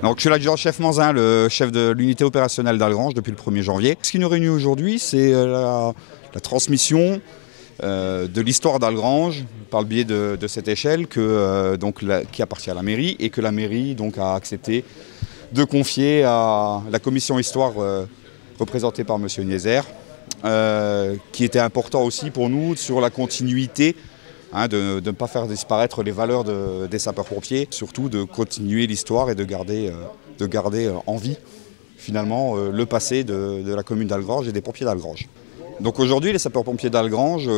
Donc, je suis l'adjudant-chef Manzin, le chef de l'unité opérationnelle d'Algrange depuis le 1er janvier. Ce qui nous réunit aujourd'hui, c'est la transmission de l'histoire d'Algrange par le biais de cette échelle qui appartient à la mairie et que la mairie donc, a accepté de confier à la commission histoire représentée par M. Nieser, qui était important aussi pour nous sur la continuité. De ne pas faire disparaître les valeurs des sapeurs-pompiers, surtout de continuer l'histoire et de garder en vie finalement le passé de la commune d'Algrange et des pompiers d'Algrange. Donc aujourd'hui les sapeurs-pompiers d'Algrange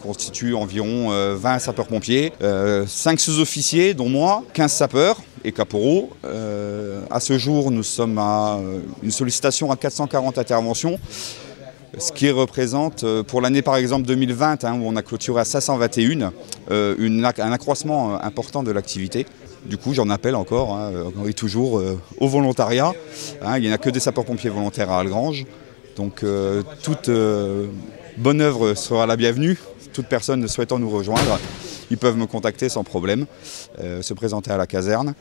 constituent environ 20 sapeurs-pompiers, 5 sous-officiers dont moi, 15 sapeurs et caporaux. À ce jour nous sommes à une sollicitation à 440 interventions. Ce qui représente, pour l'année par exemple 2020, où on a clôturé à 521, un accroissement important de l'activité. Du coup, j'en appelle encore, et toujours au volontariat. Il n'y a que des sapeurs-pompiers volontaires à Algrange. Donc toute bonne œuvre sera la bienvenue. Toute personne souhaitant nous rejoindre, ils peuvent me contacter sans problème, se présenter à la caserne.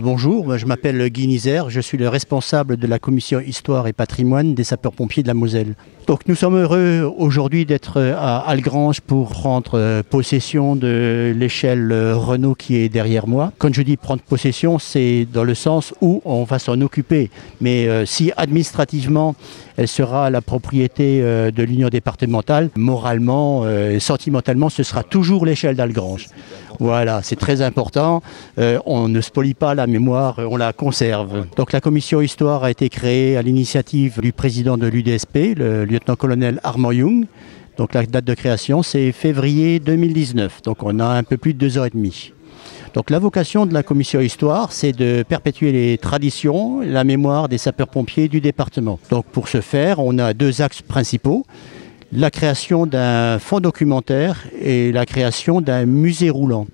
Bonjour, je m'appelle Guy Nieser, je suis le responsable de la commission Histoire et Patrimoine des sapeurs-pompiers de la Moselle. Donc nous sommes heureux aujourd'hui d'être à Algrange pour prendre possession de l'échelle Renault qui est derrière moi. Quand je dis prendre possession, c'est dans le sens où on va s'en occuper. Mais si administrativement elle sera la propriété de l'union départementale, moralement, sentimentalement, ce sera toujours l'échelle d'Algrange. Voilà, c'est très important. On ne spolie pas la mémoire, on la conserve. Donc la commission Histoire a été créée à l'initiative du président de l'UDSP, le lieutenant-colonel Armand Young. Donc la date de création, c'est février 2019. Donc on a un peu plus de 2 ans et demi. Donc la vocation de la commission Histoire, c'est de perpétuer les traditions, la mémoire des sapeurs-pompiers du département. Donc pour ce faire, on a 2 axes principaux. La création d'un fonds documentaire et la création d'un musée roulant.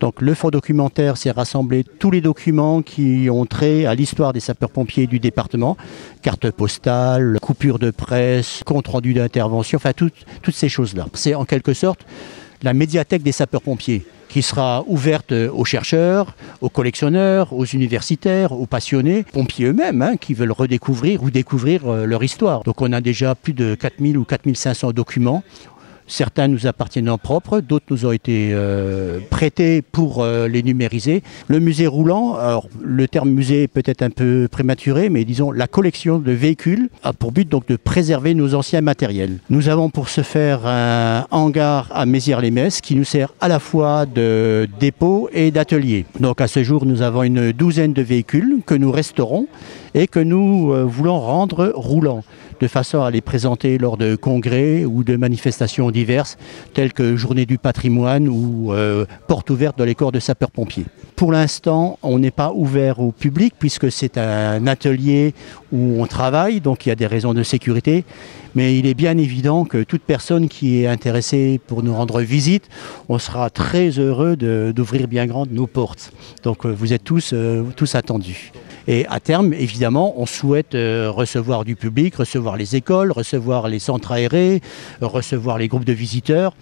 Donc le fonds documentaire, c'est rassembler tous les documents qui ont trait à l'histoire des sapeurs-pompiers du département, carte postale, coupure de presse, compte-rendu d'intervention, enfin toutes ces choses-là. C'est en quelque sorte la médiathèque des sapeurs-pompiers qui sera ouverte aux chercheurs, aux collectionneurs, aux universitaires, aux passionnés, pompiers eux-mêmes qui veulent redécouvrir ou découvrir leur histoire. Donc on a déjà plus de 4000 ou 4500 documents. Certains nous appartiennent en propre, d'autres nous ont été prêtés pour les numériser. Le musée roulant, alors le terme musée est peut-être un peu prématuré, mais disons la collection de véhicules a pour but donc de préserver nos anciens matériels. Nous avons pour ce faire un hangar à Mézières-les-Messes qui nous sert à la fois de dépôt et d'atelier. Donc à ce jour, nous avons une 12aine de véhicules que nous restaurons et que nous voulons rendre roulants, de façon à les présenter lors de congrès ou de manifestations diverses, telles que Journée du patrimoine ou porte ouverte dans les corps de sapeurs-pompiers. Pour l'instant, on n'est pas ouvert au public puisque c'est un atelier où on travaille, donc il y a des raisons de sécurité. Mais il est bien évident que toute personne qui est intéressée pour nous rendre visite, on sera très heureux d'ouvrir bien grand nos portes. Donc vous êtes tous attendus. Et à terme, évidemment, on souhaite recevoir du public, recevoir les écoles, recevoir les centres aérés, recevoir les groupes de visiteurs.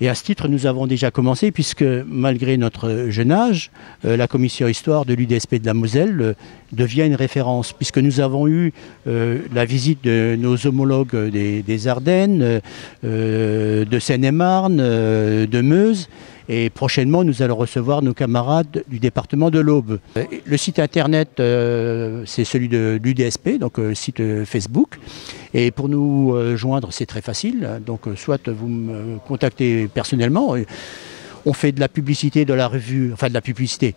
Et à ce titre, nous avons déjà commencé, puisque malgré notre jeune âge, la commission Histoire de l'UDSP de la Moselle devient une référence, puisque nous avons eu la visite de nos homologues des Ardennes, de Seine-et-Marne, de Meuse. Et prochainement, nous allons recevoir nos camarades du département de l'Aube. Le site internet, c'est celui de l'UDSP, donc site Facebook. Et pour nous joindre, c'est très facile. Donc soit vous me contactez personnellement. On fait de la publicité dans la revue, enfin de la publicité,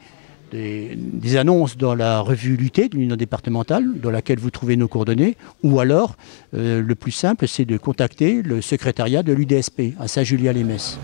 des annonces dans la revue Lutter de l'Union départementale, dans laquelle vous trouvez nos coordonnées. Ou alors, le plus simple, c'est de contacter le secrétariat de l'UDSP à Saint-Julien-les-Messes.